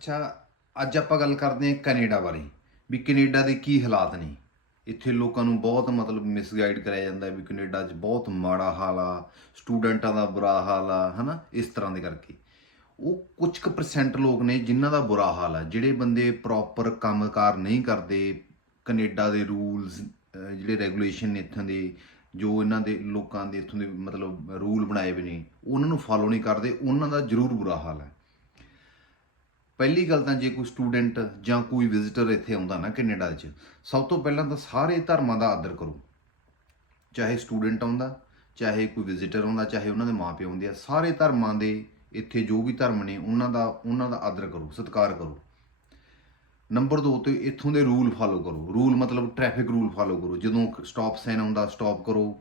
ਅੱਛਾ, ਅੱਜ ਆਪਾਂ ਗੱਲ ਕਰਦੇ ਹਾਂ ਕੈਨੇਡਾ ਬਾਰੇ, ਵੀ ਕੈਨੇਡਾ ਦੇ ਕੀ ਹਾਲਾਤ ਨੇ? ਇੱਥੇ ਲੋਕਾਂ ਨੂੰ ਬਹੁਤ ਮਤਲਬ ਮਿਸਗਾਈਡ ਕਰਿਆ ਜਾਂਦਾ ਵੀ ਕੈਨੇਡਾ 'ਚ ਬਹੁਤ ਮਾੜਾ ਹਾਲ ਆ, ਸਟੂਡੈਂਟਾਂ ਦਾ ਬੁਰਾ ਹਾਲ ਆ, ਹਨਾ, ਇਸ ਤਰ੍ਹਾਂ ਦੇ ਕਰਕੇ। ਉਹ ਕੁਝ ਕੁ ਪਰਸੈਂਟ ਲੋਕ ਨੇ ਜਿਨ੍ਹਾਂ ਦਾ ਬੁਰਾ ਹਾਲ ਆ, ਜਿਹੜੇ ਬੰਦੇ ਪ੍ਰੋਪਰ ਕੰਮਕਾਰ ਨਹੀਂ ਕਰਦੇ, ਕੈਨੇਡਾ ਦੇ ਰੂਲਸ ਜਿਹੜੇ ਰੈਗੂਲੇਸ਼ਨ ਨੇ ਇੱਥੋਂ ਦੇ, ਜੋ ਇਹਨਾਂ ਦੇ ਲੋਕਾਂ ਦੇ ਇੱਥੋਂ ਦੇ ਮਤਲਬ ਰੂਲ ਬਣਾਏ ਹੋਏ ਨੇ, ਉਹਨਾਂ ਨੂੰ ਫਾਲੋ ਨਹੀਂ ਕਰਦੇ, ਉਹਨਾਂ ਦਾ ਜ਼ਰੂਰ ਬੁਰਾ ਹਾਲ ਹੈ। ਪਹਿਲੀ ਗੱਲ ਤਾਂ ਜੇ ਕੋਈ ਸਟੂਡੈਂਟ ਜਾਂ ਕੋਈ ਵਿਜ਼ਿਟਰ ਇੱਥੇ ਆਉਂਦਾ ਨਾ ਕੈਨੇਡਾ 'ਚ ਸਭ ਤੋਂ ਪਹਿਲਾਂ ਤਾਂ ਸਾਰੇ ਧਰਮਾਂ ਦਾ ਆਦਰ ਕਰੋ। ਚਾਹੇ ਸਟੂਡੈਂਟ ਆਉਂਦਾ, ਚਾਹੇ ਕੋਈ ਵਿਜ਼ਿਟਰ ਆਉਂਦਾ, ਚਾਹੇ ਉਹਨਾਂ ਦੇ ਮਾਪੇ ਆਉਂਦੇ ਆ, ਸਾਰੇ ਧਰਮਾਂ ਦੇ ਇੱਥੇ ਜੋ ਵੀ ਧਰਮ ਨੇ, ਉਹਨਾਂ ਦਾ ਉਹਨਾਂ ਦਾ ਆਦਰ ਕਰੋ, ਸਤਿਕਾਰ ਕਰੋ। ਨੰਬਰ 2 ਤੇ ਇੱਥੋਂ ਦੇ ਰੂਲ ਫਾਲੋ ਕਰੋ। ਰੂਲ ਮਤਲਬ ਟ੍ਰੈਫਿਕ ਰੂਲ ਫਾਲੋ ਕਰੋ। ਜਦੋਂ ਸਟਾਪ ਸਾਈਨ ਆਉਂਦਾ ਸਟਾਪ ਕਰੋ।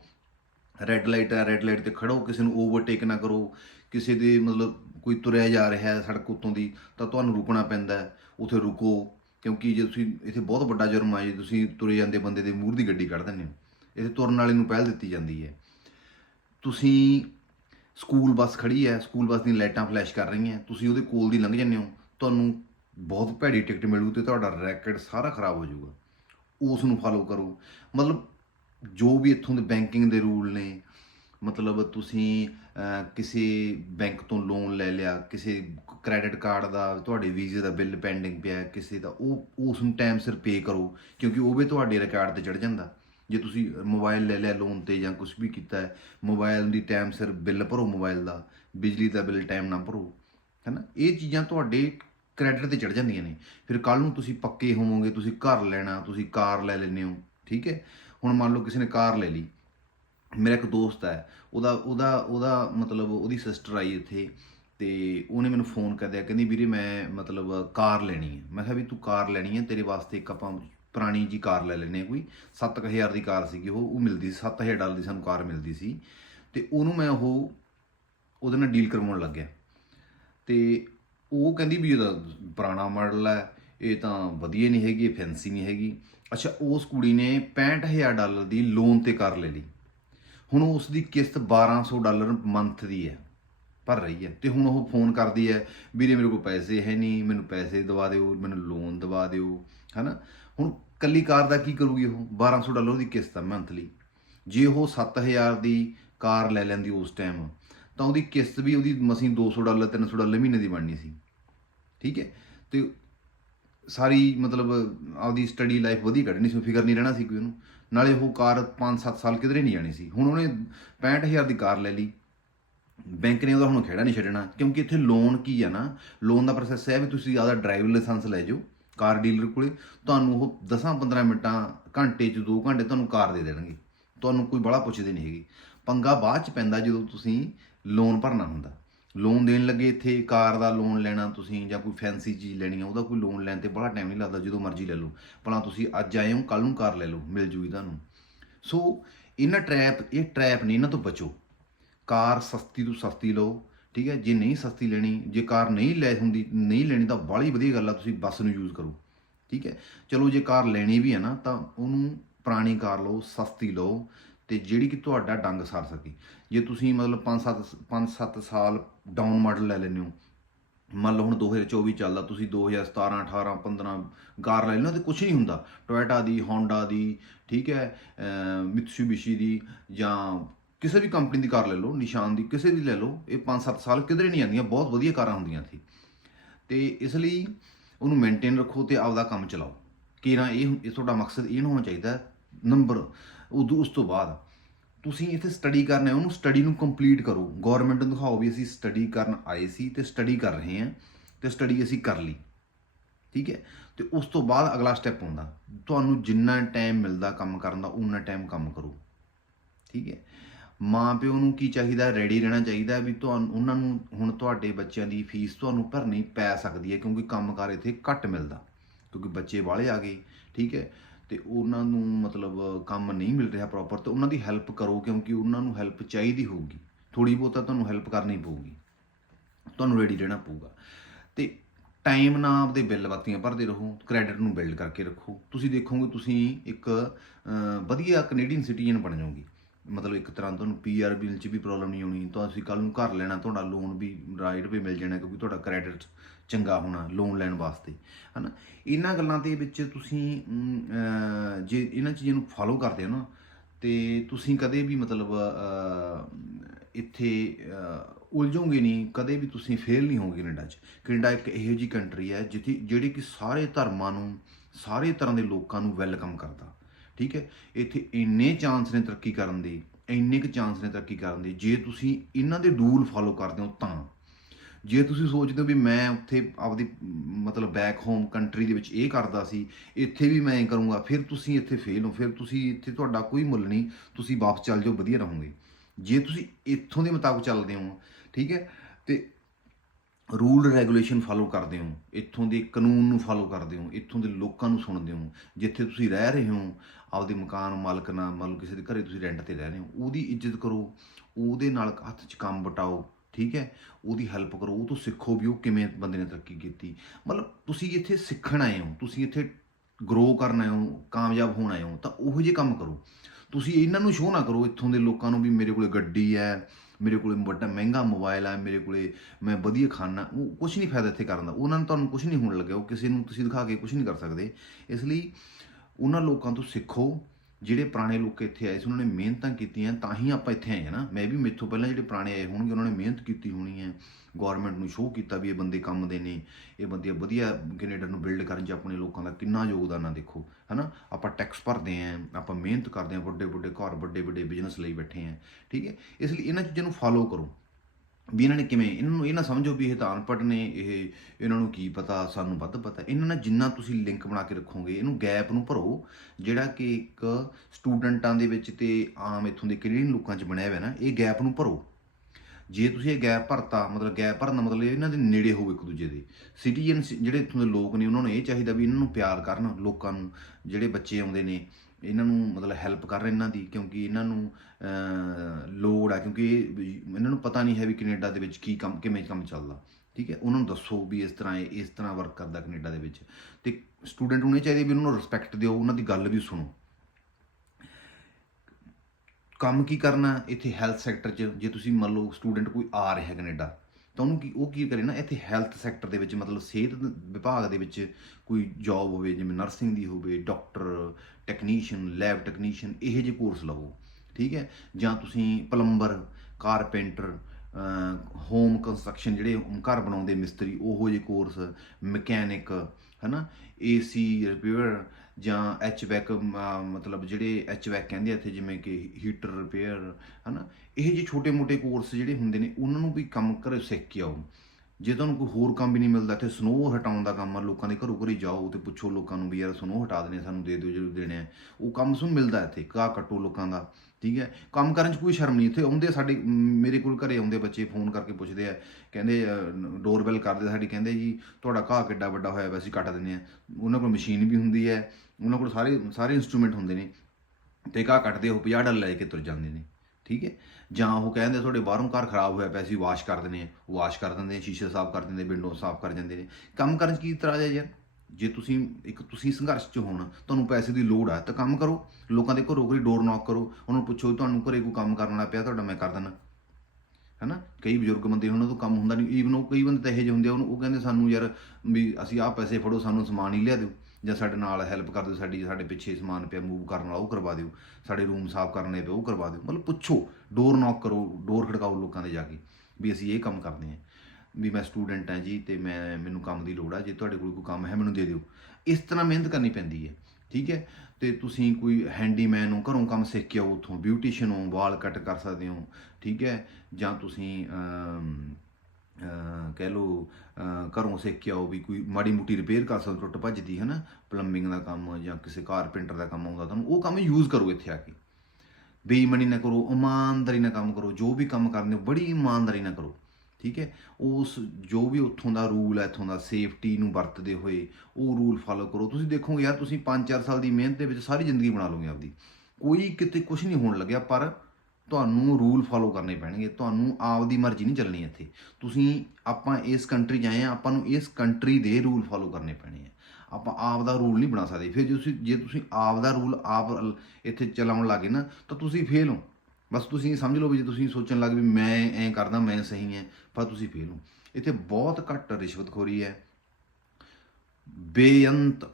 ਰੈੱਡ ਲਾਈਟ ਹੈ ਰੈੱਡ ਲਾਈਟ ਤੇ ਖੜੋ, ਕਿਸੇ ਨੂੰ ਓਵਰਟੇਕ ਨਾ ਕਰੋ। ਕਿਸੇ ਦੇ ਮਤਲਬ ਕੋਈ ਤੁਰਿਆ ਜਾ ਰਿਹਾ ਹੈ ਸੜਕ ਉੱਤੋਂ ਦੀ, ਤਾਂ ਤੁਹਾਨੂੰ ਰੁਕਣਾ ਪੈਂਦਾ ਹੈ। ਉੱਥੇ ਰੁਕੋ, ਕਿਉਂਕਿ ਜੇ ਤੁਸੀਂ ਇੱਥੇ ਬਹੁਤ ਵੱਡਾ ਜੁਰਮ ਆ, ਜੇ ਤੁਸੀਂ ਤੁਰੇ ਜਾਂਦੇ ਬੰਦੇ ਦੇ ਮੂਹਰ ਦੀ ਗੱਡੀ ਕੱਢ ਦਿੰਦੇ ਹੋ, ਇੱਥੇ ਤੁਰਨ ਵਾਲੇ ਨੂੰ ਪਹਿਲ ਦਿੱਤੀ ਜਾਂਦੀ ਹੈ। ਤੁਸੀਂ ਸਕੂਲ ਬੱਸ ਖੜੀ ਹੈ, ਸਕੂਲ ਬੱਸ ਦੀਆਂ ਲਾਈਟਾਂ ਫਲੈਸ਼ ਕਰ ਰਹੀਆਂ, ਤੁਸੀਂ ਉਹਦੇ ਕੋਲ ਦੀ ਲੰਘ ਜਾਂਦੇ ਹੋ, ਤੁਹਾਨੂੰ ਬਹੁਤ ਭੈੜੀ ਟਿਕਟ ਮਿਲੂ ਤੇ ਤੁਹਾਡਾ ਰੈਕਟ ਸਾਰਾ ਖਰਾਬ ਹੋ ਜਾਊਗਾ। ਉਸ ਨੂੰ ਫਾਲੋ ਕਰੋ। ਮਤਲਬ ਜੋ ਵੀ ਇੱਥੋਂ ਦੇ ਬੈਂਕਿੰਗ ਦੇ ਰੂਲ ਨੇ ਮਤਲਬ ਤੁਸੀਂ ਕਿਸੇ ਬੈਂਕ ਤੋਂ ਲੋਨ ਲੈ ਲਿਆ, ਕਿਸੇ ਕ੍ਰੈਡਿਟ ਕਾਰਡ ਦਾ ਤੁਹਾਡੇ ਵੀਜ਼ੇ ਦਾ ਬਿੱਲ ਪੈਂਡਿੰਗ ਪਿਆ, ਕਿਸੇ ਦਾ, ਉਹ, ਉਸ ਨੂੰ ਟਾਈਮ ਸਿਰ ਪੇ ਕਰੋ, ਕਿਉਂਕਿ ਉਹ ਵੀ ਤੁਹਾਡੇ ਰਿਕਾਰਡ ਤੇ ਚੜ ਜਾਂਦਾ। ਜੇ ਤੁਸੀਂ ਮੋਬਾਈਲ ਲੈ ਲਿਆ ਲੋਨ ਤੇ ਜਾਂ ਕੁਝ ਵੀ ਕੀਤਾ ਹੈ ਮੋਬਾਈਲ ਦੀ ਟਾਈਮ ਸਿਰ ਬਿੱਲ ਭਰੋ ਮੋਬਾਈਲ ਦਾ, ਬਿਜਲੀ ਦਾ ਬਿੱਲ ਟਾਈਮ ਨਾਲ ਭਰੋ, ਹੈਨਾ? ਇਹ ਚੀਜ਼ਾਂ ਤੁਹਾਡੇ ਕ੍ਰੈਡਿਟ ਤੇ ਚੜ ਜਾਂਦੀਆਂ ਨੇ। ਫਿਰ ਕੱਲ ਨੂੰ ਤੁਸੀਂ ਪੱਕੇ ਹੋਵੋਗੇ, ਤੁਸੀਂ ਘਰ ਲੈਣਾ, ਤੁਸੀਂ ਕਾਰ ਲੈ ਲੈਂਦੇ ਹੋ, ਠੀਕ ਹੈ? ਹੁਣ ਮੰਨ ਲਓ ਕਿਸੇ ਨੇ ਕਾਰ ਲੈ ਲਈ ਮੇਰਾ ਇੱਕ ਦੋਸਤ ਹੈ, ਉਹਦਾ ਉਹਦਾ ਉਹਦਾ ਮਤਲਬ ਉਹਦੀ ਸਿਸਟਰ ਆਈ ਇੱਥੇ ਤੇ ਉਹਨੇ ਮੈਨੂੰ ਫੋਨ ਕਰਦਿਆ ਕਹਿੰਦੀ ਵੀਰੇ ਮੈਂ ਮਤਲਬ ਕਾਰ ਲੈਣੀ ਹੈ। ਮੈਂ ਕਿਹਾ ਵੀ ਤੂੰ ਕਾਰ ਲੈਣੀ ਹੈ, ਤੇਰੇ ਵਾਸਤੇ ਇੱਕ ਆਪਾਂ ਪੁਰਾਣੀ ਜੀ ਕਾਰ ਲੈ ਲੈਨੇ ਕੋਈ 7000 ਦੀ ਕਾਰ ਸੀਗੀ ਉਹ ਉਹ ਮਿਲਦੀ ਸੀ 7000 ਡਾਲਰ ਦੀ ਸਾਨੂੰ ਕਾਰ ਮਿਲਦੀ ਸੀ ਤੇ ਉਹਨੂੰ ਮੈਂ ਉਹ, ਉਹਦੇ ਨਾਲ ਡੀਲ ਕਰਵਾਉਣ ਲੱਗਿਆ ਤੇ ਉਹ ਕਹਿੰਦੀ ਵੀ ਇਹਦਾ ਪੁਰਾਣਾ ਮਾਡਲ ਹੈ, ਇਹ ਤਾਂ ਵਧੀਆ ਨਹੀਂ ਹੈਗੀ, ਇਹ ਫੈਂਸੀ ਨਹੀਂ ਹੈਗੀ। ਅੱਛਾ, ਉਸ ਕੁੜੀ ਨੇ 65000 ਡਾਲਰ ਦੀ ਲੋਨ ਤੇ ਕਾਰ ਲੈ ਲਈ। ਹੁਣ ਉਸ ਦੀ ਕਿਸ਼ਤ 1200 ਡਾਲਰ ਮੰਥ ਦੀ ਹੈ, ਭਰ ਰਹੀ ਹੈ। ਤੇ ਹੁਣ ਉਹ ਫੋਨ ਕਰਦੀ ਹੈ, ਵੀਰੇ ਮੇਰੇ ਕੋਲ ਪੈਸੇ ਹੈ ਨਹੀਂ, ਮੈਨੂੰ ਪੈਸੇ ਦਵਾ ਦਿਓ, ਮੈਨੂੰ ਲੋਨ ਦਵਾ ਦਿਓ, ਹਨਾ? ਹੁਣ ਕੱਲੀ ਕਾਰ ਦਾ ਕੀ ਕਰੂਗੀ ਉਹ? 1200 ਡਾਲਰ ਦੀ ਕਿਸ਼ਤ ਹੈ ਮੰਥਲੀ ਜੇ ਉਹ 7000 ਦੀ ਕਾਰ ਲੈ ਲੈਂਦੀ ਉਸ ਟਾਈਮ ਤਾਂ ਉਹਦੀ ਕਿਸ਼ਤ ਵੀ ਉਹਦੀ ਮਸੀਂ 200 ਡਾਲਰ 300 ਡਾਲਰ ਮਹੀਨੇ ਦੀ ਬਣਨੀ ਸੀ। ਠੀਕ ਹੈ? ਤੇ ਸਾਰੀ ਮਤਲਬ ਆਪਦੀ ਸਟੱਡੀ ਲਾਈਫ ਵਧੀਆ ਕੱਢਣੀ ਸੀ ਫਿਕਰ ਨਹੀਂ ਰਹਿਣਾ ਸੀ ਕੋਈ ਉਹਨੂੰ। ਨਾਲੇ ਉਹ ਕਾਰ 5-7 ਸਾਲ ਕਿਧਰੇ ਨਹੀਂ ਜਾਣੀ ਸੀ। ਹੁਣ ਉਹਨੇ 65000 ਦੀ ਕਾਰ ਲੈ ਲਈ। ਬੈਂਕ ਨੇ ਉਹਦਾ ਹੁਣ ਖੇੜਾ ਨਹੀਂ ਛੱਡਣਾ, ਕਿਉਂਕਿ ਇੱਥੇ ਲੋਨ ਕੀ ਆ ਨਾ? ਲੋਨ ਦਾ ਪ੍ਰੋਸੈਸ ਹੈ ਵੀ ਤੁਸੀਂ ਆਪਦਾ ਡਰਾਈਵਰ ਲਾਇਸੈਂਸ ਲੈ ਜਾਓ, ਕਾਰ ਡੀਲਰ ਕੋਲੇ। ਤੁਹਾਨੂੰ ਉਹ 10-15 ਮਿੰਟਾਂ, ਘੰਟੇ ਚ 2 ਘੰਟੇ ਤੁਹਾਨੂੰ ਕਾਰ ਦੇ ਦੇਣਗੇ। ਤੁਹਾਨੂੰ ਕੋਈ ਬੜਾ ਪੁੱਛਦੇ ਨਹੀਂ ਹੈਗੀ। ਪੰਗਾ ਬਾਅਦ ਚ ਪੈਂਦਾ ਜਦੋਂ ਤੁਸੀਂ ਲੋਨ ਭਰਨਾ ਹੁੰਦਾ। ਲੋਨ ਦੇਣ ਲੱਗੇ ਇੱਥੇ, ਕਾਰ ਦਾ ਲੋਨ ਲੈਣਾ ਤੁਸੀਂ ਜਾਂ ਕੋਈ ਫੈਂਸੀ ਚੀਜ਼ ਲੈਣੀ ਆ, ਉਹਦਾ ਕੋਈ ਲੋਨ ਲੈਣ ਤੇ ਬੜਾ ਟਾਈਮ ਨਹੀਂ ਲੱਗਦਾ, ਜਦੋਂ ਮਰਜ਼ੀ ਲੈ ਲਓ। ਭਲਾ ਤੁਸੀਂ ਅੱਜ ਆਏ ਹੋ ਕੱਲ ਨੂੰ ਕਾਰ ਲੈ ਲਓ, ਮਿਲ ਜੂਗੀ ਤੁਹਾਨੂੰ। ਸੋ ਇਹਨਾਂ ਟ੍ਰੈਪ ਇਹ ਟ੍ਰੈਪ ਨਹੀਂ ਇਹਨਾਂ ਤੋਂ ਬਚੋ। ਕਾਰ ਸਸਤੀ ਤੋਂ ਸਸਤੀ ਲਓ, ਠੀਕ ਹੈ? ਜੇ ਨਹੀਂ ਸਸਤੀ ਲੈਣੀ, ਜੇ ਕਾਰ ਨਹੀਂ ਲੈ ਹੁੰਦੀ, ਨਹੀਂ ਲੈਣੀ, ਤਾਂ ਬਾਹਲੀ ਵਧੀਆ ਗੱਲ ਆ, ਤੁਸੀਂ ਬੱਸ ਨੂੰ ਯੂਜ਼ ਕਰੋ, ਠੀਕ ਹੈ? ਚਲੋ, ਜੇ ਕਾਰ ਲੈਣੀ ਵੀ ਹੈ ਨਾ, ਤਾਂ ਉਹਨੂੰ ਪੁਰਾਣੀ ਕਾਰ ਲਓ, ਸਸਤੀ ਲਓ ਤੇ ਜਿਹੜੀ ਕਿ ਤੁਹਾਡਾ ਡੰਗ ਸਰ ਸਕੇ। ਜੇ ਤੁਸੀਂ ਮਤਲਬ 5-7 5-7 ਸਾਲ ਡਾਊਨ ਮਾਡਲ ਲੈ ਲੈਂਦੇ ਹੋ, ਮੰਨ ਲਓ ਹੁਣ 2024 ਚੱਲਦਾ, ਤੁਸੀਂ 2017 18 15 ਕਾਰ ਲੈ ਲਓ ਤੇ ਕੁਝ ਨਹੀਂ ਹੁੰਦਾ। ਟੋਇਟਾ ਦੀ ਹੋਂਡਾ ਦੀ, ਠੀਕ ਹੈ ਮਿਤਸੂਬਿਸ਼ੀ ਦੀ ਜਾਂ ਕਿਸੇ ਵੀ ਕੰਪਨੀ ਦੀ ਕਾਰ ਲੈ ਲਓ ਨਿਸ਼ਾਨ ਦੀ, ਕਿਸੇ ਦੀ ਲੈ ਲਓ, ਇਹ 5-7 ਸਾਲ ਕਿਧਰੇ ਨਹੀਂ ਆਉਂਦੀਆਂ, ਬਹੁਤ ਵਧੀਆ ਕਾਰਾਂ ਹੁੰਦੀਆਂ ਸੀ ਤੇ ਇਸ ਲਈ ਉਹਨੂੰ ਮੇਨਟੇਨ ਰੱਖੋ ਤੇ ਆਪਦਾ ਕੰਮ ਚਲਾਓ। ਕਿ ਇਹ ਇਹ ਤੁਹਾਡਾ ਮਕਸਦ ਇਹ ਨਾ ਹੋਣਾ ਚਾਹੀਦਾ ਨੰਬਰ ਉਦੋਂ ਉਸ ਤੋਂ ਬਾਅਦ ਤੁਸੀਂ ਇੱਥੇ ਸਟੱਡੀ ਕਰਨਾ ਹੈ, ਉਹਨੂੰ ਸਟੱਡੀ ਨੂੰ ਕੰਪਲੀਟ ਕਰੋ। ਗਵਰਨਮੈਂਟ ਨੂੰ ਦਿਖਾਓ ਵੀ ਅਸੀਂ ਸਟੱਡੀ ਕਰਨ ਆਏ ਸੀ ਤੇ ਸਟੱਡੀ ਕਰ ਰਹੇ ਹਾਂ ਤੇ ਸਟੱਡੀ ਅਸੀਂ ਕਰ ਲਈ। ਠੀਕ ਹੈ? ਤੇ ਉਸ ਤੋਂ ਬਾਅਦ ਅਗਲਾ ਸਟੈਪ ਹੁੰਦਾ, ਤੁਹਾਨੂੰ ਜਿੰਨਾ ਟਾਈਮ ਮਿਲਦਾ ਕੰਮ ਕਰਨ ਦਾ ਉਨਾ ਟਾਈਮ ਕੰਮ ਕਰੋ। ਠੀਕ ਹੈ? ਮਾਂ ਪਿਓ ਨੂੰ ਕੀ ਚਾਹੀਦਾ? ਰੈਡੀ ਰਹਿਣਾ ਚਾਹੀਦਾ ਵੀ ਤੁਹਾਨੂੰ, ਉਹਨਾਂ ਨੂੰ ਹੁਣ ਤੁਹਾਡੇ ਬੱਚਿਆਂ ਦੀ ਫੀਸ ਤੁਹਾਨੂੰ ਭਰਨੀ ਪੈ ਸਕਦੀ ਹੈ ਕਿਉਂਕਿ ਕੰਮਕਾਰ ਇੱਥੇ ਘੱਟ ਮਿਲਦਾ, ਕਿਉਂਕਿ ਬੱਚੇ ਵਾਲੇ ਆ ਗਏ। ਠੀਕ ਹੈ? ਤੇ ਉਹਨਾਂ ਨੂੰ ਮਤਲਬ ਕੰਮ ਨਹੀਂ ਮਿਲ ਰਿਹਾ ਪ੍ਰੋਪਰ ਤਾਂ ਉਹਨਾਂ ਦੀ ਹੈਲਪ ਕਰੋ ਕਿਉਂਕਿ ਉਹਨਾਂ ਨੂੰ ਹੈਲਪ ਚਾਹੀਦੀ ਹੋਊਗੀ। ਥੋੜੀ ਬਹੁਤਾ ਤੁਹਾਨੂੰ ਹੈਲਪ ਕਰਨੀ ਪਊਗੀ। ਤੁਹਾਨੂੰ ਰੈਡੀ ਰਹਿਣਾ ਪਊਗਾ। ਤੇ ਟਾਈਮ ਨਾਲ ਆਪਦੇ ਬਿੱਲ ਬਾਤੀਆਂ ਭਰਦੇ ਰਹੋ ਕ੍ਰੈਡਿਟ ਨੂੰ ਬਿਲਡ ਕਰਕੇ ਰੱਖੋ। ਤੁਸੀਂ ਦੇਖੋਗੇ ਤੁਸੀਂ ਇੱਕ ਵਧੀਆ ਕੈਨੇਡੀਅਨ ਸਿਟੀਜ਼ਨ ਬਣ ਜਾਓਗੇ। ਮਤਲਬ ਇੱਕ ਤਰ੍ਹਾਂ ਤੁਹਾਨੂੰ ਪੀਆਰ ਬਿੱਲ 'ਚ ਵੀ ਪ੍ਰੋਬਲਮ ਨਹੀਂ ਆਉਣੀ ਤਾਂ ਅਸੀਂ ਕੱਲ ਨੂੰ ਘਰ ਲੈਣਾ ਤੁਹਾਡਾ ਲੋਨ ਵੀ ਰਾਈਟ ਵੀ ਮਿਲ ਜਾਣਾ ਕਿਉਂਕਿ ਤੁਹਾਡਾ ਕ੍ਰੈਡਿਟ ਚੰਗਾ ਹੋਣਾ ਲੋਨ ਲੈਣ ਵਾਸਤੇ, ਹਨਾ? ਇਹਨਾਂ ਗੱਲਾਂ ਦੇ ਵਿੱਚ ਤੁਸੀਂ ਜੇ ਇਹਨਾਂ ਚੀਜ਼ਾਂ ਨੂੰ ਫਾਲੋ ਕਰਦੇ ਹੋ ਨਾ, ਤੇ ਤੁਸੀਂ ਕਦੇ ਵੀ ਮਤਲਬ ਇੱਥੇ ਉਲਝੋਗੇ ਨਹੀਂ, ਕਦੇ ਵੀ ਤੁਸੀਂ ਫੇਲ ਨਹੀਂ ਹੋਗੇ ਕੈਨੇਡਾ 'ਚ। ਕੈਨੇਡਾ ਇੱਕ ਇਹੋ ਜਿਹੀ ਕੰਟਰੀ ਹੈ ਜਿੱਥੇ, ਜਿਹੜੀ ਕਿ ਸਾਰੇ ਧਰਮਾਂ ਨੂੰ, ਸਾਰੇ ਤਰ੍ਹਾਂ ਦੇ ਲੋਕਾਂ ਨੂੰ ਵੈਲਕਮ ਕਰਦਾ। ਠੀਕ ਹੈ? ਇੱਥੇ ਇੰਨੇ ਚਾਂਸ ਨੇ ਤਰੱਕੀ ਕਰਨ ਦੇ, ਇੰਨੇ ਕੁ ਚਾਂਸ ਨੇ ਤਰੱਕੀ ਕਰਨ ਦੇ, ਜੇ ਤੁਸੀਂ ਇਹਨਾਂ ਦੇ ਰੂਲ ਫਾਲੋ ਕਰਦੇ ਹੋ ਤਾਂ। ਜੇ ਤੁਸੀਂ ਸੋਚਦੇ ਹੋ ਵੀ ਮੈਂ ਉੱਥੇ ਆਪਦੀ, ਮਤਲਬ ਬੈਕ ਹੋਮ ਕੰਟਰੀ ਦੇ ਵਿੱਚ ਇਹ ਕਰਦਾ ਸੀ, ਇੱਥੇ ਵੀ ਮੈਂ ਇਹ ਕਰੂੰਗਾ, ਫਿਰ ਤੁਸੀਂ ਇੱਥੇ ਫੇਲ ਹੋ, ਫਿਰ ਤੁਸੀਂ ਇੱਥੇ ਤੁਹਾਡਾ ਕੋਈ ਮੁੱਲ ਨਹੀਂ, ਤੁਸੀਂ ਵਾਪਸ ਚੱਲ ਜਾਓ, ਵਧੀਆ ਰਹੋਗੇ। ਜੇ ਤੁਸੀਂ ਇੱਥੋਂ ਦੇ ਮੁਤਾਬਕ ਚੱਲਦੇ ਹੋ, ਠੀਕ ਹੈ? ਤੇ ਰੂਲ ਰੈਗੂਲੇਸ਼ਨ ਫਾਲੋ ਕਰਦੇ ਹੋ, ਇੱਥੋਂ ਦੇ ਕਾਨੂੰਨ ਨੂੰ ਫਾਲੋ ਕਰਦੇ ਹੋ, ਇੱਥੋਂ ਦੇ ਲੋਕਾਂ ਨੂੰ ਸੁਣਦੇ ਹੋ, ਜਿੱਥੇ ਤੁਸੀਂ ਰਹਿ ਰਹੇ ਹੋ, ਆਪਦੇ ਮਕਾਨ ਮਾਲਕ ਨਾਲ ਮਤਲਬ ਕਿਸੇ ਦੇ ਘਰੇ ਤੁਸੀਂ ਰੈਂਟ ਤੇ ਰਹਿ ਰਹੇ ਹੋ, ਉਹਦੀ ਇੱਜ਼ਤ ਕਰੋ, ਉਹਦੇ ਨਾਲ ਹੱਥ 'ਚ ਕੰਮ ਵਟਾਓ, ਠੀਕ ਹੈ? ਉਹਦੀ ਹੈਲਪ ਕਰੋ, ਉਹ ਤੋਂ ਸਿੱਖੋ ਵੀ ਉਹ ਕਿਵੇਂ ਬੰਦੇ ਨੇ ਤਰੱਕੀ ਕੀਤੀ। ਮਤਲਬ ਤੁਸੀਂ ਇੱਥੇ ਸਿੱਖਣ ਆਏ ਹੋ, ਤੁਸੀਂ ਇੱਥੇ ਗਰੋ ਕਰਨ ਆਏ ਹੋ, ਕਾਮਯਾਬ ਹੋਣ ਆਏ ਹੋ, ਤਾਂ ਉਹੋ ਜਿਹੇ ਕੰਮ ਕਰੋ। ਤੁਸੀਂ ਇਹਨਾਂ ਨੂੰ ਸ਼ੋਅ ਨਾ ਕਰੋ ਇੱਥੋਂ ਦੇ ਲੋਕਾਂ ਨੂੰ ਵੀ ਮੇਰੇ ਕੋਲੇ ਗੱਡੀ ਹੈ ਮੇਰੇ ਕੋਲੇ ਵੱਡਾ ਮਹਿੰਗਾ ਮੋਬਾਈਲ ਹੈ ਮੇਰੇ ਕੋਲੇ ਮੈਂ ਵਧੀਆ ਖਾਣਾ ਉਹ ਕੁਝ ਨਹੀਂ ਫਾਇਦਾ ਇੱਥੇ ਕਰਨ ਦਾ। ਉਹਨਾਂ ਨੂੰ ਤੁਹਾਨੂੰ ਕੁਝ ਨਹੀਂ ਹੋਣ ਲੱਗਿਆ, ਉਹ ਕਿਸੇ ਨੂੰ ਤੁਸੀਂ ਦਿਖਾ ਕੇ ਕੁਝ ਨਹੀਂ ਕਰ ਸਕਦੇ। ਇਸ ਲਈ ਉਹਨਾਂ ਲੋਕਾਂ ਤੋਂ ਸਿੱਖੋ ਜਿਹੜੇ ਪੁਰਾਣੇ ਲੋਕ ਇੱਥੇ ਆਏ ਸੀ, ਉਹਨਾਂ ਨੇ ਮਿਹਨਤਾਂ ਕੀਤੀਆਂ, ਤਾਂ ਹੀ ਆਪਾਂ ਇੱਥੇ ਆਏ ਹਾਂ ਨਾ। ਮੈਂ ਵੀ ਮੇਥੋਂ ਪਹਿਲਾਂ ਜਿਹੜੇ ਪੁਰਾਣੇ ਆਏ ਹੋਣਗੇ, ਉਹਨਾਂ ਨੇ ਮਿਹਨਤ ਕੀਤੀ ਹੋਣੀ ਹੈ। ਗਵਰਨਮੈਂਟ ਨੂੰ ਸ਼ੋਅ ਕੀਤਾ ਵੀ ਇਹ ਬੰਦੇ ਕੰਮ ਦੇ ਨੇ, ਇਹ ਬੰਦੇ ਵਧੀਆ ਕੈਨੇਡਾ ਨੂੰ ਬਿਲਡ ਕਰਨ 'ਚ ਆਪਣੇ ਲੋਕਾਂ ਦਾ ਕਿੰਨਾ ਯੋਗਦਾਨ ਆ, ਦੇਖੋ, ਹਨਾ? ਆਪਾਂ ਟੈਕਸ ਭਰਦੇ ਆਂ ਆਪਾਂ ਮਿਹਨਤ ਕਰਦੇ ਆਂ ਵੱਡੇ ਵੱਡੇ ਘਰ ਵੱਡੇ ਵੱਡੇ ਬਿਜ਼ਨਸ ਲਈ ਬੈਠੇ ਆਂ ਠੀਕ ਹੈ? ਇਸ ਲਈ ਇਹਨਾਂ ਚੀਜ਼ਾਂ ਨੂੰ ਫਾਲੋ ਕਰੋ। ਵੀ ਇਹਨਾਂ ਨੇ ਕਿਵੇਂ, ਇਹਨਾਂ ਨੂੰ ਇਹ ਨਾ ਸਮਝੋ ਵੀ ਇਹ ਤਾਂ ਅਨਪੜ੍ਹ ਨੇ, ਇਹ, ਇਹਨਾਂ ਨੂੰ ਕੀ ਪਤਾ, ਸਾਨੂੰ ਵੱਧ ਪਤਾ। ਇਹਨਾਂ ਨਾਲ ਜਿੰਨਾ ਤੁਸੀਂ ਲਿੰਕ ਬਣਾ ਕੇ ਰੱਖੋਗੇ, ਇਹਨੂੰ ਗੈਪ ਨੂੰ ਭਰੋ, ਜਿਹੜਾ ਕਿ ਇੱਕ ਸਟੂਡੈਂਟਾਂ ਦੇ ਵਿੱਚ ਤੇ ਆਮ ਇੱਥੋਂ ਦੇ ਕੈਨੇਡੀਅਨ ਲੋਕਾਂ 'ਚ ਬਣਿਆ ਹੋਇਆ ਨਾ, ਇਹ ਗੈਪ ਨੂੰ ਭਰੋ। ਜੇ ਤੁਸੀਂ ਇਹ ਗੈਪ ਭਰਤਾ, ਮਤਲਬ ਗੈਪ ਭਰਨ ਦਾ ਮਤਲਬ ਇਹਨਾਂ ਦੇ ਨੇੜੇ ਹੋਵੋ ਇੱਕ ਦੂਜੇ ਦੇ। ਸਿਟੀਜ਼ਨ ਜਿਹੜੇ ਇੱਥੋਂ ਦੇ ਲੋਕ ਨੇ, ਉਹਨਾਂ ਨੂੰ ਇਹ ਚਾਹੀਦਾ ਵੀ ਇਹਨਾਂ ਨੂੰ ਪਿਆਰ ਕਰਨ, ਲੋਕਾਂ ਨੂੰ, ਜਿਹੜੇ ਬੱਚੇ ਆਉਂਦੇ ਨੇ ਇਹਨਾਂ ਨੂੰ ਮਤਲਬ ਹੈਲਪ ਕਰ ਰਹੇ ਇਹਨਾਂ ਦੀ, ਕਿਉਂਕਿ ਇਹਨਾਂ ਨੂੰ ਲੋੜ ਆ, ਕਿਉਂਕਿ ਇਹ ਵੀ ਇਹਨਾਂ ਨੂੰ ਪਤਾ ਨਹੀਂ ਹੈ ਵੀ ਕੈਨੇਡਾ ਦੇ ਵਿੱਚ ਕੀ ਕੰਮ, ਕਿਵੇਂ ਕੰਮ ਚੱਲਦਾ। ਠੀਕ ਹੈ? ਉਹਨਾਂ ਨੂੰ ਦੱਸੋ ਵੀ ਇਸ ਤਰ੍ਹਾਂ ਇਹ, ਇਸ ਤਰ੍ਹਾਂ ਵਰਕ ਕਰਦਾ ਕੈਨੇਡਾ ਦੇ ਵਿੱਚ। ਤੇ ਸਟੂਡੈਂਟ ਨੂੰ ਇਹ ਚਾਹੀਦਾ ਵੀ ਉਹਨਾਂ ਨੂੰ ਰਿਸਪੈਕਟ ਦਿਓ, ਉਹਨਾਂ ਦੀ ਗੱਲ ਵੀ ਸੁਣੋ। ਕੰਮ ਕੀ ਕਰਨਾ ਇੱਥੇ ਹੈਲਥ ਸੈਕਟਰ 'ਚ? ਜੇ ਤੁਸੀਂ ਮੰਨ ਲਓ ਸਟੂਡੈਂਟ ਕੋਈ ਆ ਰਿਹਾ ਕੈਨੇਡਾ ਤਾਂ ਉਹਨੂੰ ਕੀ, ਉਹ ਕੀ ਕਰੇ ਨਾ, ਇੱਥੇ ਹੈਲਥ ਸੈਕਟਰ ਦੇ ਵਿੱਚ, ਮਤਲਬ ਸਿਹਤ ਵਿਭਾਗ ਦੇ ਵਿੱਚ ਕੋਈ ਜੌਬ ਹੋਵੇ, ਜਿਵੇਂ ਨਰਸਿੰਗ ਦੀ ਹੋਵੇ ਡਾਕਟਰ ਟੈਕਨੀਸ਼ੀਅਨ ਲੈਬ ਟੈਕਨੀਸ਼ੀਅਨ ਇਹੋ ਜਿਹੇ ਕੋਰਸ ਲਵੋ, ਠੀਕ ਹੈ? ਜਾਂ ਤੁਸੀਂ ਪਲੰਬਰ ਕਾਰਪੈਂਟਰ ਹੋਮ ਕੰਸਟਰਕਸ਼ਨ ਜਿਹੜੇ ਘਰ ਬਣਾਉਂਦੇ ਮਿਸਤਰੀ, ਉਹੋ ਜਿਹੇ ਕੋਰਸ ਮਕੈਨਿਕ ਹਨਾ? ਏਸੀ ਰਿਪੇਅਰ ਜਾਂ ਐਚਵੈਕ ਮਤਲਬ ਜਿਹੜੇ ਐਚਵੈਕ ਕਹਿੰਦੇ ਆ ਇੱਥੇ, ਜਿਵੇਂ ਕਿ ਹੀਟਰ ਰਿਪੇਅਰ ਹਨਾ, ਇਹ ਜਿਹੇ ਛੋਟੇ-ਮੋਟੇ ਕੋਰਸ ਜਿਹੜੇ ਹੁੰਦੇ ਨੇ, ਉਹਨਾਂ ਨੂੰ ਵੀ ਕੰਮ ਕਰ ਸਿੱਖ ਕੇ ਆਓ। ਜੇ ਤੁਹਾਨੂੰ ਕੋਈ ਹੋਰ ਕੰਮ ਵੀ ਨਹੀਂ ਮਿਲਦਾ, ਇੱਥੇ ਸਨੋ ਹਟਾਉਣ ਦਾ ਕੰਮ ਆ, ਲੋਕਾਂ ਦੇ ਘਰੋਂ ਘਰੀ ਜਾਓ ਤੇ ਪੁੱਛੋ ਲੋਕਾਂ ਨੂੰ ਵੀ ਯਾਰ ਸਨੋ ਹਟਾ ਦੇਣੇ ਸਾਨੂੰ ਦੇ ਦਿਓ ਜਦੋਂ ਦੇਣੇ ਆ। ਉਹ ਕੰਮ ਸੁਣ ਮਿਲਦਾ ਇੱਥੇ ਕਾ ਕੱਟੋ ਲੋਕਾਂ ਦਾ। ਠੀਕ ਹੈ? ਕੰਮ ਕਰਨ 'ਚ ਕੋਈ ਸ਼ਰਮ ਨਹੀਂ। ਇੱਥੇ ਆਉਂਦੇ ਸਾਡੇ ਮੇਰੇ ਕੋਲ ਘਰੇ ਆਉਂਦੇ ਬੱਚੇ ਫੋਨ ਕਰਕੇ ਪੁੱਛਦੇ ਆ, ਕਹਿੰਦੇ ਡੋਰਬੈਲ ਕਰਦੇ ਸਾਡੀ, ਕਹਿੰਦੇ ਜੀ, ਤੁਹਾਡਾ ਘਾਹ ਕਿੱਡਾ ਵੱਡਾ ਹੋਇਆ ਵੈਸੇ ਕੱਟ ਦਿੰਦੇ ਆ ਉਹਨਾਂ ਕੋਲ ਮਸ਼ੀਨ ਵੀ ਹੁੰਦੀ ਹੈ, ਉਹਨਾਂ ਕੋਲ ਸਾਰੇ ਸਾਰੇ ਇਨਸਟਰੂਮੈਂਟ ਹੁੰਦੇ ਨੇ। ਤੇ ਘਾਹ ਕੱਟਦੇ, ਉਹ 50 ਡਾਲਰ ਲੈ ਕੇ ਤੁਰ ਜਾਂਦੇ ਨੇ। ਠੀਕ ਹੈ? ਜਾਂ ਉਹ ਕਹਿੰਦੇ, ਤੁਹਾਡੇ ਬਾਹਰੋਂ ਘਰ ਖਰਾਬ ਹੋਇਆ ਪਿਆ ਸੀ ਵਾਸ਼ ਕਰ ਦਿੰਦੇ ਆ ਵਾਸ਼ ਕਰ ਦਿੰਦੇ ਆ ਸ਼ੀਸ਼ੇ ਸਾਫ਼ ਕਰ ਦਿੰਦੇ ਵਿੰਡੋ ਸਾਫ਼ ਕਰ ਜਾਂਦੇ ਨੇ। ਕੰਮ ਕਰਨ 'ਚ ਕੀ ਇਤਰਾਜ਼ ਹੈ ਯਾਰ? ਜੇ ਤੁਸੀਂ ਇੱਕ ਤੁਸੀਂ ਸੰਘਰਸ਼ 'ਚ ਹੋਣ, ਤੁਹਾਨੂੰ ਪੈਸੇ ਦੀ ਲੋੜ ਆ, ਤਾਂ ਕੰਮ ਕਰੋ। ਲੋਕਾਂ ਦੇ ਘਰੋਂ ਘਰੀ ਡੋਰ ਨੌਕ ਕਰੋ। ਉਹਨਾਂ ਨੂੰ ਪੁੱਛੋ ਤੁਹਾਨੂੰ ਘਰੇ ਕੋਈ ਕੰਮ ਕਰਨ ਵਾਲਾ ਪਿਆ, ਤੁਹਾਡਾ ਮੈਂ ਕਰ ਦਿੰਦਾ। ਹੈਨਾ? ਕਈ ਬਜ਼ੁਰਗ ਬੰਦੇ ਉਹਨਾਂ ਤੋਂ ਕੰਮ ਹੁੰਦਾ ਨਹੀਂ ਈਵਨ ਉਹ ਕਈ ਬੰਦੇ ਤਾਂ ਇਹੋ ਜਿਹੇ ਹੁੰਦੇ ਆ, ਉਹਨੂੰ ਉਹ ਕਹਿੰਦੇ ਸਾਨੂੰ ਯਾਰ ਵੀ ਅਸੀਂ ਆਹ ਪੈਸੇ ਫੜੋ, ਸਾਨੂੰ ਸਮਾਨ ਹੀ ਲਿਆ ਦਿਓ। ਜਾਂ ਸਾਡੇ ਨਾਲ ਹੈਲਪ ਕਰ ਦਿਓ, ਸਾਡੀ, ਸਾਡੇ ਪਿੱਛੇ ਸਮਾਨ ਪਿਆ ਮੂਵ ਕਰਨ ਵਾਲਾ ਉਹ ਕਰਵਾ ਦਿਓ। ਸਾਡੇ ਰੂਮ ਸਾਫ਼ ਕਰਨੇ ਪਏ ਉਹ ਕਰਵਾ ਦਿਓ। ਮਤਲਬ ਪੁੱਛੋ ਡੋਰ ਨੌਕ ਕਰੋ ਡੋਰ ਖੜਕਾਓ ਲੋਕਾਂ ਦੇ ਜਾ ਕੇ, ਵੀ ਅਸੀਂ ਇਹ ਕੰਮ ਕਰਦੇ ਹਾਂ। ਵੀ ਮੈਂ ਸਟੂਡੈਂਟ ਹਾਂ ਜੀ ਤੇ ਮੈਂ, ਮੈਨੂੰ ਕੰਮ ਦੀ ਲੋੜ ਆ, ਜੇ ਤੁਹਾਡੇ ਕੋਲ ਕੋਈ ਕੰਮ ਹੈ ਮੈਨੂੰ ਦੇ ਦਿਓ। ਇਸ ਤਰ੍ਹਾਂ ਮਿਹਨਤ ਕਰਨੀ ਪੈਂਦੀ ਹੈ, ਠੀਕ ਹੈ? ਤੇ ਤੁਸੀਂ ਕੋਈ ਹੈਂਡੀਮੈਨ ਹੋ, ਘਰੋਂ ਕੰਮ ਸਿੱਖ ਕੇ ਆਓ ਉੱਥੋਂ ਬਿਊਟੀਸ਼ੀਅਨ ਹੋ, ਵਾਲ ਕੱਟ ਕਰ ਸਕਦੇ ਹੋ, ਠੀਕ ਹੈ? ਜਾਂ ਤੁਸੀਂ ਕਹਿ ਲਓ ਘਰੋਂ ਸਿੱਖ ਕੇ ਆਓ ਵੀ ਕੋਈ ਮਾੜੀ ਮੋਟੀ ਰਿਪੇਅਰ ਕਰ ਸਕਦੇ ਟੁੱਟ ਭੱਜਦੀ ਹੈ ਨਾ ਪਲੰਬਿੰਗ ਦਾ ਕੰਮ ਜਾਂ ਕਿਸੇ ਕਾਰਪੈਂਟਰ ਦਾ ਕੰਮ ਆਉਂਦਾ ਤੁਹਾਨੂੰ, ਉਹ ਕੰਮ ਯੂਜ਼ ਕਰੋ ਇੱਥੇ ਆ ਕੇ। ਬੇਈਮਾਨੀ ਨਾ ਕਰੋ, ਇਮਾਨਦਾਰੀ ਨਾਲ ਕੰਮ ਕਰੋ, ਜੋ ਵੀ ਕੰਮ ਕਰਦੇ ਹੋ, ਬੜੀ ਇਮਾਨਦਾਰੀ ਨਾਲ ਕਰੋ। ਠੀਕ ਹੈ? ਉਸ ਜੋ ਵੀ ਉੱਥੋਂ ਦਾ ਰੂਲ ਹੈ, ਇੱਥੋਂ ਦਾ ਸੇਫਟੀ ਨੂੰ ਵਰਤਦੇ ਹੋਏ ਉਹ ਰੂਲ ਫਾਲੋ ਕਰੋ। ਤੁਸੀਂ ਦੇਖੋਗੇ ਯਾਰ, ਤੁਸੀਂ 5-4 ਸਾਲ ਦੀ ਮਿਹਨਤ ਦੇ ਵਿੱਚ ਸਾਰੀ ਜ਼ਿੰਦਗੀ ਬਣਾ ਲਓਗੇ ਆਪਦੀ। ਕੋਈ ਕਿਤੇ ਕੁਝ ਨਹੀਂ ਹੋਣ ਲੱਗਿਆ, ਪਰ ਤੁਹਾਨੂੰ ਰੂਲ ਫਾਲੋ ਕਰਨੇ ਪੈਣਗੇ। ਤੁਹਾਨੂੰ ਆਪਦੀ ਮਰਜ਼ੀ ਨਹੀਂ ਚੱਲਣੀ ਇੱਥੇ। ਤੁਸੀਂ, ਆਪਾਂ ਇਸ ਕੰਟਰੀ 'ਚ ਆਏ ਆ ਆਪਾਂ ਨੂੰ ਇਸ ਕੰਟਰੀ ਦੇ ਰੂਲ ਫਾਲੋ ਕਰਨੇ ਪੈਣੇ ਆ। ਆਪਾਂ ਆਪ ਦਾ ਰੂਲ ਨਹੀਂ ਬਣਾ ਸਕਦੇ। ਫਿਰ ਜੇ ਤੁਸੀਂ ਜੇ ਤੁਸੀਂ ਆਪ ਦਾ ਰੂਲ ਆਪ ਇੱਥੇ ਚਲਾਉਣ ਲੱਗੇ ਨਾ, ਤਾਂ ਤੁਸੀਂ ਫੇਲ ਹੋ। ਬਸ ਤੁਸੀਂ ਸਮਝ ਲਓ ਵੀ ਜੇ ਤੁਸੀਂ ਸੋਚਣ ਲੱਗ ਵੀ ਮੈਂ ਐਂ ਕਰਦਾ, ਮੈਂ ਸਹੀ ਐ, ਪਰ ਤੁਸੀਂ ਫੇਲ ਹੋ। ਇੱਥੇ ਬਹੁਤ ਘੱਟ ਰਿਸ਼ਵਤਖੋਰੀ ਹੈ। ਬੇਅੰਤ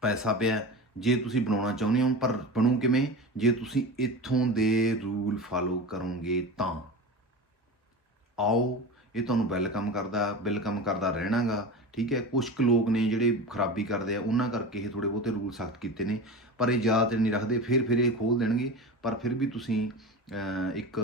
ਪੈਸਾ ਪਿਆ ਜੇ ਤੁਸੀਂ ਬਣਾਉਣਾ ਚਾਹੁੰਦੇ ਹੋ, ਪਰ ਬਣੂ ਕਿਵੇਂ? ਜੇ ਤੁਸੀਂ ਇੱਥੋਂ ਦੇ ਰੂਲ ਫਾਲੋ ਕਰੋਗੇ ਤਾਂ। ਆਓ, ਇਹ ਤੁਹਾਨੂੰ ਵੈਲਕਮ ਕਰਦਾ ਵੈਲਕਮ ਕਰਦਾ ਰਹਿਣਾਗਾ, ਠੀਕ ਹੈ? ਕੁਝ ਕੁ ਲੋਕ ਨੇ ਜਿਹੜੇ ਖਰਾਬੀ ਕਰਦੇ ਆ, ਉਹਨਾਂ ਕਰਕੇ ਇਹ ਥੋੜੇ ਬਹੁਤੇ ਰੂਲ ਸਖਤ ਕੀਤੇ ਨੇ। ਪਰ ਇਹ ਜ਼ਿਆਦਾਤਰ ਨਹੀਂ ਰੱਖਦੇ, ਫਿਰ ਫਿਰ ਇਹ ਖੋਲ ਦੇਣਗੇ। ਪਰ ਫਿਰ ਵੀ ਤੁਸੀਂ ਇੱਕ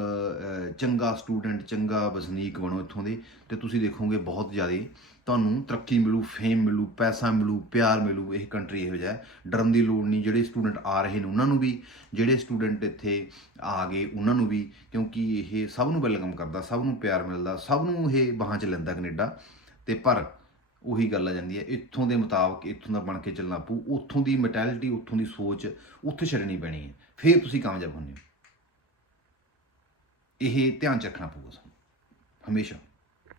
ਚੰਗਾ ਸਟੂਡੈਂਟ, ਚੰਗਾ ਵਸਨੀਕ ਬਣੋ ਇੱਥੋਂ ਦੇ, ਤੇ ਤੁਸੀਂ ਦੇਖੋਗੇ ਬਹੁਤ ਜ਼ਿਆਦਾ ਤੁਹਾਨੂੰ ਤਰੱਕੀ ਮਿਲੂ ਫੇਮ ਮਿਲੂ, ਪੈਸਾ ਮਿਲੂ, ਪਿਆਰ ਮਿਲੂ, ਇਹ ਕੰਟਰੀ ਇਹੋ ਜਿਹਾ ਡਰਨ ਦੀ ਲੋੜ ਨਹੀਂ, ਜਿਹੜੇ ਸਟੂਡੈਂਟ ਆ ਰਹੇ ਨੇ ਉਹਨਾਂ ਨੂੰ ਵੀ, ਜਿਹੜੇ ਸਟੂਡੈਂਟ ਇੱਥੇ ਆ ਗਏ ਉਹਨਾਂ ਨੂੰ ਵੀ, ਕਿਉਂਕਿ ਇਹ ਸਭ ਨੂੰ ਵੈਲਕਮ ਕਰਦਾ, ਸਭ ਨੂੰ ਪਿਆਰ ਮਿਲਦਾ, ਸਭ ਨੂੰ ਇਹ ਬਾਹਾਂ 'ਚ ਲੈਂਦਾ ਕੈਨੇਡਾ। ਤੇ ਪਰ ਉਹੀ ਗੱਲ ਆ ਜਾਂਦੀ ਹੈ, ਇੱਥੋਂ ਦੇ ਮੁਤਾਬਕ ਇੱਥੋਂ ਦਾ ਬਣ ਕੇ ਚੱਲਣਾ ਪਊ, ਉੱਥੋਂ ਦੀ ਮੈਂਟੈਲਿਟੀ ਉੱਥੋਂ ਦੀ ਸੋਚ, ਉੱਥੇ ਛੱਡਣੀ ਪੈਣੀ ਹੈ। ਫਿਰ ਤੁਸੀਂ ਕਾਮਯਾਬ ਹੁੰਦੇ ਹੋ। ਇਹ ਧਿਆਨ 'ਚ ਰੱਖਣਾ ਪਊਗਾ ਸਾਨੂੰ ਹਮੇਸ਼ਾ।